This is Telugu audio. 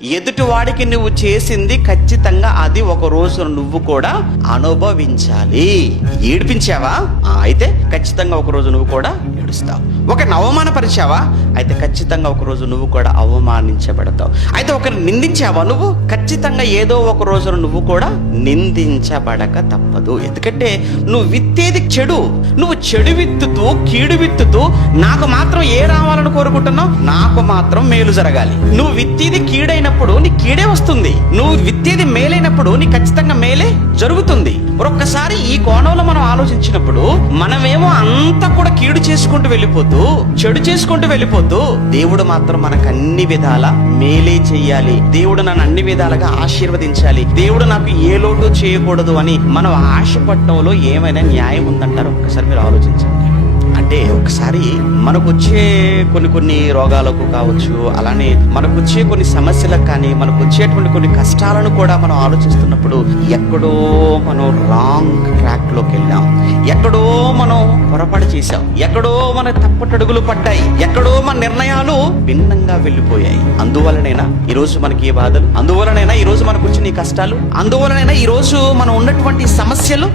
ఎదుటి వాడికి నువ్వు చేసింది ఖచ్చితంగా అది ఒక రోజు నువ్వు కూడా అనుభవించాలి. ఏడిపించావా? అయితే ఖచ్చితంగా ఒక రోజు నువ్వు కూడా ఏడుస్తావు. ఒకరిని అవమానపరిచావా? అయితే ఖచ్చితంగా ఒక రోజు నువ్వు కూడా అవమానించబడతావు. అయితే ఒకరిని నిందించావా? నువ్వు ఖచ్చితంగా ఏదో ఒక రోజు నువ్వు కూడా నిందించబడక తప్పదు. ఎందుకంటే నువ్వు విత్తేది చెడు. నువ్వు చెడు విత్తుతూ కీడు విత్తుతూ నాకు మాత్రం ఏ రావాలని కోరుకుంటున్నావు? నాకు మాత్రం మేలు జరగాలి. నువ్వు విత్తేది కీడైనప్పుడు నీ కీడే వస్తుంది. నువ్వు విత్తేది మేలైనప్పుడు నీ ఖచ్చితంగా మేలే జరుగుతుంది. ఒక్కసారి ఈ కోణంలో మనం ఆలోచించినప్పుడు మనమేమో అంతా కూడా కీడు చేసుకుంటూ వెళ్ళిపోతూ చెడు చేసుకుంటూ వెళ్ళిపోతూ దేవుడు మాత్రం మనకు అన్ని విధాల మేలే చెయ్యాలి, దేవుడు నన్ను అన్ని విధాలుగా ఆశీర్వదించాలి, దేవుడు నాకు ఏ లోటు చేయకూడదు అని మనం ఆశపడటంలో ఏమైనా న్యాయం ఉందంటారు? ఒక్కసారి మీరు ఆలోచించండి. అంటే ఒకసారి మనకు వచ్చే కొన్ని రోగాలకు కావచ్చు, అలానే మనకు వచ్చే కొన్ని సమస్యలకు కానీ, మనకు వచ్చేటువంటి కొన్ని కష్టాలను కూడా మనం ఆలోచిస్తున్నప్పుడు ఎక్కడో మనం రాంగ్ ట్రాక్ లోకి వెళ్ళాం, ఎక్కడో మనం పొరపాటు చేశాం, ఎక్కడో మన తప్పటడుగులు పడ్డాయి, ఎక్కడో మన నిర్ణయాలు భిన్నంగా వెళ్ళిపోయాయి. అందువలనైనా ఈరోజు మనకి ఏ బాధలు, అందువలనైనా ఈరోజు మనకు వచ్చిన ఈ కష్టాలు, అందువలనైనా ఈరోజు మనం ఉన్నటువంటి సమస్యలు